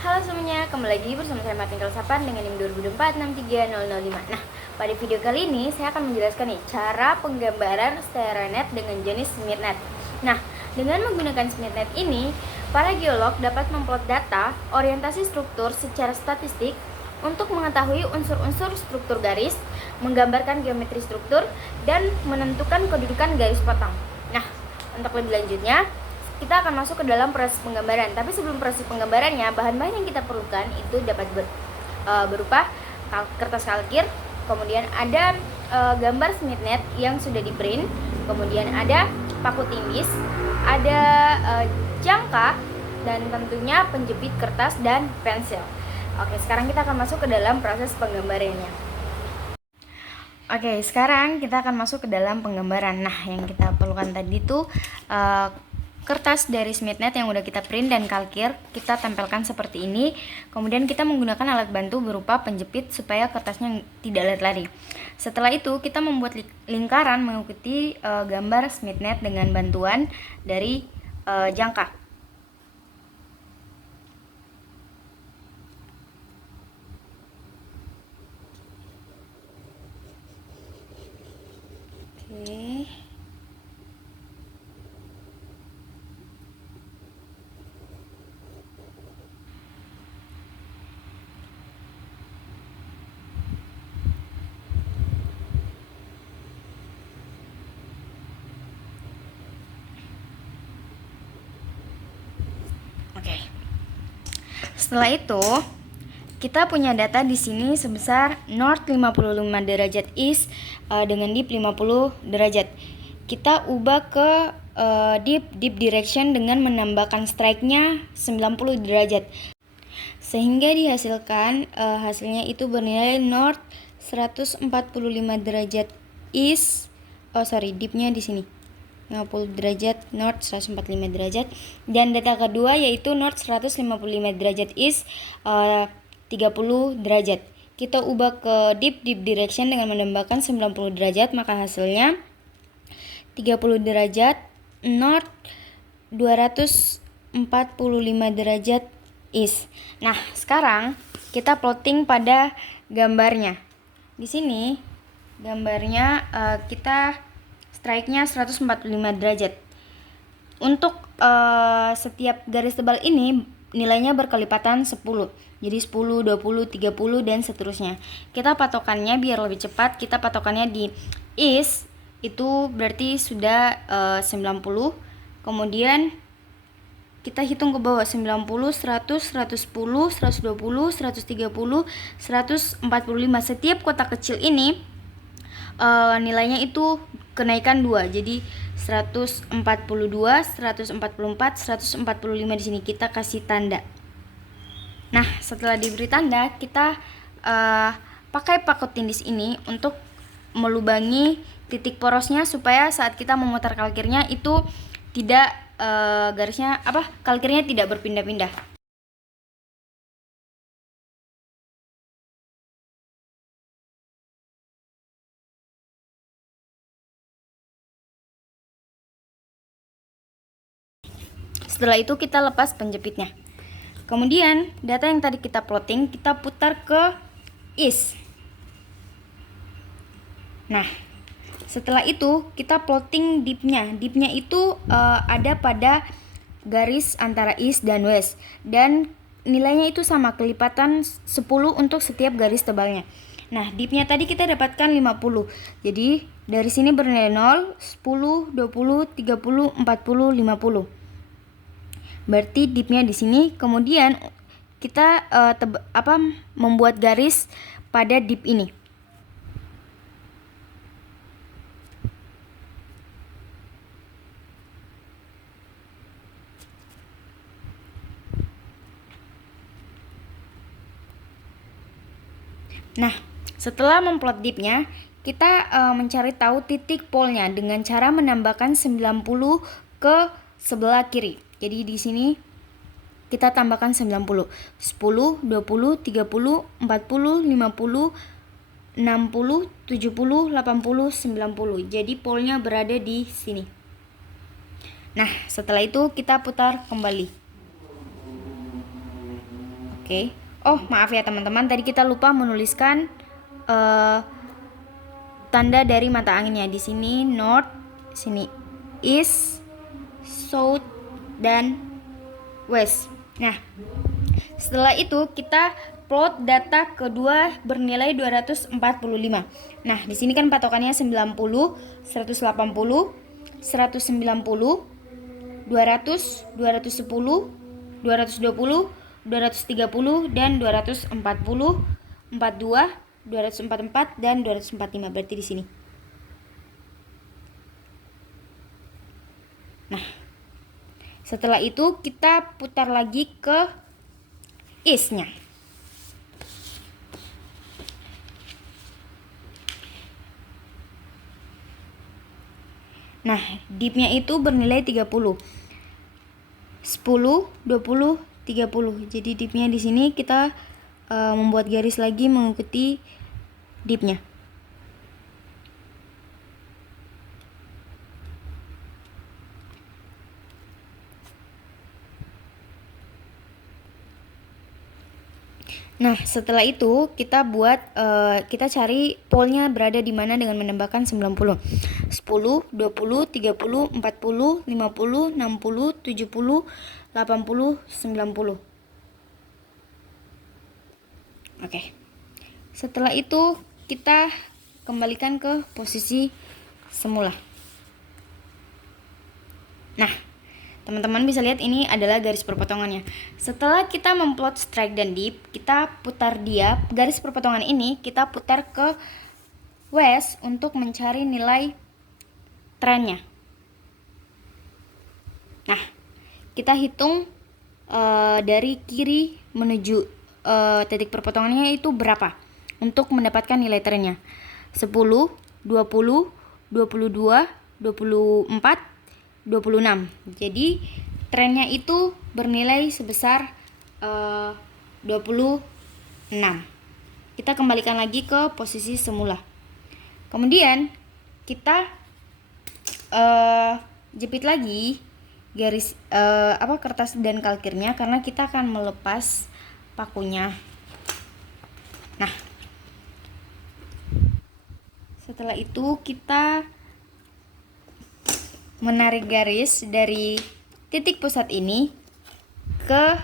Halo semuanya, kembali lagi bersama saya Martin Kelsapan dengan NIM 2024630005. Nah, pada video kali ini saya akan menjelaskan nih cara penggambaran StereoNet dengan jenis SmithNet. Nah, dengan menggunakan SmithNet ini, para geolog dapat memplot data orientasi struktur secara statistik untuk mengetahui unsur-unsur struktur garis, menggambarkan geometri struktur, dan menentukan kedudukan garis potong. Nah, untuk lebih lanjutnya, kita akan masuk ke dalam proses penggambaran. Tapi sebelum proses penggambarannya, bahan-bahan yang kita perlukan itu dapat berupa kertas kalkir, kemudian ada gambar SmithNet yang sudah di print, kemudian ada paku tindis, ada jangka, dan tentunya penjepit kertas dan pensil. Oke, sekarang kita akan masuk ke dalam proses penggambarannya. Oke, sekarang kita akan masuk ke dalam penggambaran. Nah, yang kita perlukan tadi itu kertas dari SmithNet yang udah kita print dan kalkir, kita tempelkan seperti ini. Kemudian kita menggunakan alat bantu berupa penjepit supaya kertasnya tidak lari-lari. Setelah itu kita membuat lingkaran mengikuti gambar SmithNet dengan bantuan dari jangka. Oke. Oke. Setelah itu, kita punya data di sini sebesar north 55 derajat east dengan dip 50 derajat. Kita ubah ke deep direction dengan menambahkan strike-nya 90 derajat. Sehingga dihasilkan hasilnya itu bernilai north 145 derajat east. Dipnya di sini. 50 derajat north 145 derajat, dan data kedua yaitu north 155 derajat east 30 derajat. Kita ubah ke deep direction dengan menambahkan 90 derajat, maka hasilnya 30 derajat north 245 derajat east. Nah, sekarang kita plotting pada gambarnya. Di sini gambarnya kita strike-nya 145 derajat. Untuk setiap garis tebal ini nilainya berkelipatan 10. Jadi 10, 20, 30 dan seterusnya. Kita patokannya biar lebih cepat, kita patokannya di east itu berarti sudah 90. Kemudian kita hitung ke bawah 90, 100, 110, 120, 130, 145. Setiap kotak kecil ini nilainya itu kenaikan 2. Jadi 142, 144, 145 di sini kita kasih tanda. Nah, setelah diberi tanda, kita pakai paku tindis ini untuk melubangi titik porosnya supaya saat kita memutar kalkirnya itu tidak kalkirnya tidak berpindah-pindah. Setelah itu kita lepas penjepitnya. Kemudian data yang tadi kita plotting kita putar ke east. Nah, setelah itu kita plotting dipnya. Dipnya itu ada pada garis antara east dan west, dan nilainya itu sama, kelipatan 10 untuk setiap garis tebalnya. Nah, dipnya tadi kita dapatkan 50. Jadi dari sini bernilai 0, 10, 20, 30, 40, 50. Berarti dipnya di sini. Kemudian kita membuat garis pada dip ini. Nah, setelah memplot dipnya, kita mencari tahu titik polnya dengan cara menambahkan 90 ke sebelah kiri. Jadi di sini kita tambahkan 90. 10, 20, 30, 40, 50, 60, 70, 80, 90. Jadi polnya berada di sini. Nah, setelah itu kita putar kembali. Oke. Oh, maaf ya teman-teman, tadi kita lupa menuliskan tanda dari mata anginnya. Di sini north, sini east, south, dan west. Nah, setelah itu kita plot data kedua bernilai 245. Nah, di sini kan patokannya 90, 180, 190, 200, 210, 220, 230, dan 240, 42, 244, dan 245. Berarti di sini. Nah, setelah itu kita putar lagi ke east-nya. Nah, deep-nya itu bernilai 30. 10, 20, 30. Jadi deep-nya di sini kita membuat garis lagi mengikuti deep-nya. Nah, setelah itu kita buat kita cari pole-nya berada di mana dengan menambahkan 90. 10, 20, 30, 40, 50, 60, 70, 80, 90. Oke. Setelah itu kita kembalikan ke posisi semula. Nah, teman-teman bisa lihat ini adalah garis perpotongannya. Setelah kita memplot strike dan deep, kita putar dia, garis perpotongan ini kita putar ke west untuk mencari nilai trennya. Nah, kita hitung dari kiri menuju titik perpotongannya itu berapa untuk mendapatkan nilai trennya. 10, 20, 22, 24, 26. Jadi trennya itu bernilai sebesar 26. Kita kembalikan lagi ke posisi semula. Kemudian kita jepit lagi garis kertas dan kalkirnya karena kita akan melepas pakunya. Nah, setelah itu kita menarik garis dari titik pusat ini ke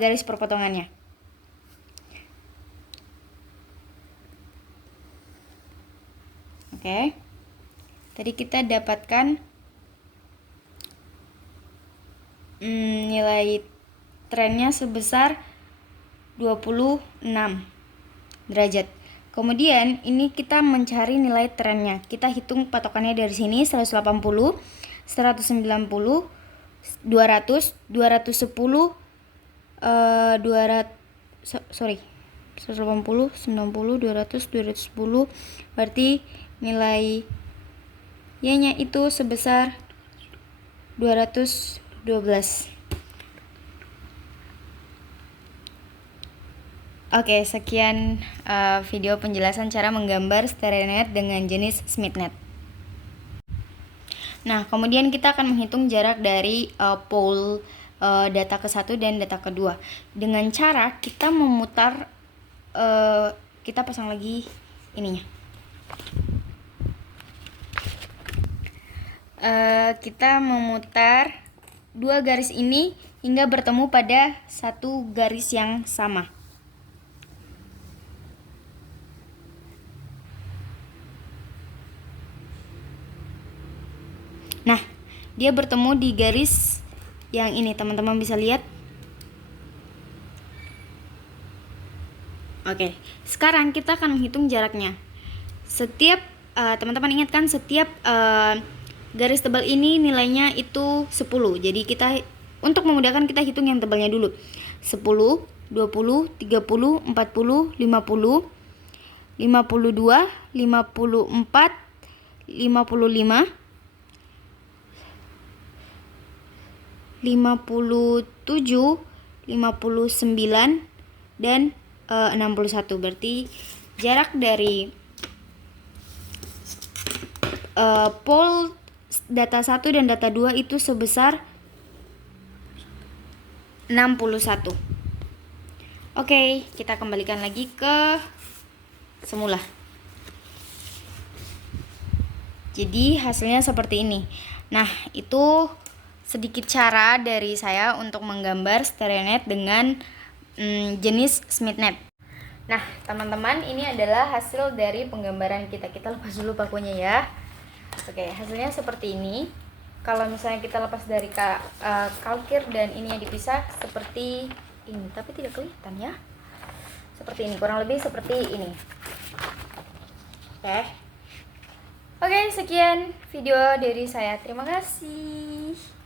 garis perpotongannya. Oke. Tadi kita dapatkan nilai trennya sebesar 26 derajat. Kemudian ini kita mencari nilai trennya. Kita hitung patokannya dari sini 180, 190, 200, 210, 180, 90, 200, 210. Berarti nilai Y-nya itu sebesar 212. Oke, sekian video penjelasan cara menggambar StereoNet dengan jenis SmithNet. Nah, kemudian kita akan menghitung jarak dari pole data ke-1 dan data kedua dengan cara kita memutar, kita pasang lagi ininya. Kita memutar dua garis ini hingga bertemu pada satu garis yang sama. Nah, dia bertemu di garis yang ini, teman-teman bisa lihat. Oke, sekarang kita akan menghitung jaraknya. Setiap teman-teman ingatkan setiap garis tebal ini nilainya itu 10. Jadi kita untuk memudahkan kita hitung yang tebalnya dulu. 10, 20, 30, 40, 50, 52, 54, 55, 57, 59, dan 61. Berarti jarak dari pole data 1 dan data 2 itu sebesar 61. Oke, kita kembalikan lagi ke semula. Jadi hasilnya seperti ini. Nah, itu sedikit cara dari saya untuk menggambar StereoNet dengan jenis SmithNet. Nah, teman-teman, ini adalah hasil dari penggambaran kita. Kita lepas dulu pakunya ya. Oke, hasilnya seperti ini. Kalau misalnya kita lepas dari kalkir dan ininya dipisah seperti ini, tapi tidak kelihatan ya. Seperti ini, kurang lebih seperti ini. Oke, sekian video dari saya. Terima kasih.